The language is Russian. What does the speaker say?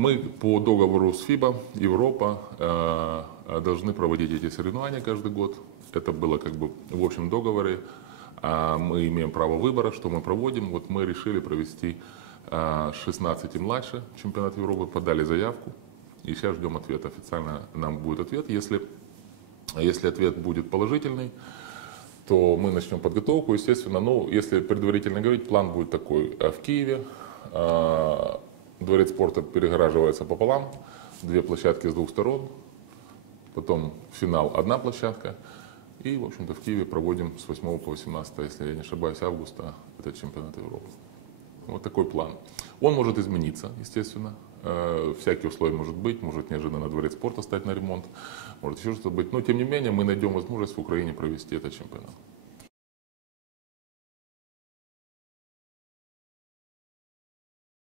Мы по договору с ФИБА, Европа, э, должны проводить эти соревнования каждый год. Это было как бы в общем договоре. А Мы имеем право выбора, что мы проводим. Вот мы решили провести э, 16 и младше чемпионат Европы, подали заявку. И сейчас ждем ответа. Официально нам будет ответ. Если, если ответ будет положительный, то мы начнем подготовку, естественно. Ну, если предварительно говорить, план будет такой. Э, В Киеве э, дворец спорта перегораживается пополам, две площадки с двух сторон, потом финал одна площадка. И, в общем-то, в Киеве проводим с 8 по 18, если я не ошибаюсь, августа этот чемпионат Европы. Вот такой план. Он может измениться, естественно. Э, Всякие условия может быть, может неожиданно дворец спорта стать на ремонт, может еще что-то быть. Но, тем не менее, мы найдем возможность в Украине провести этот чемпионат.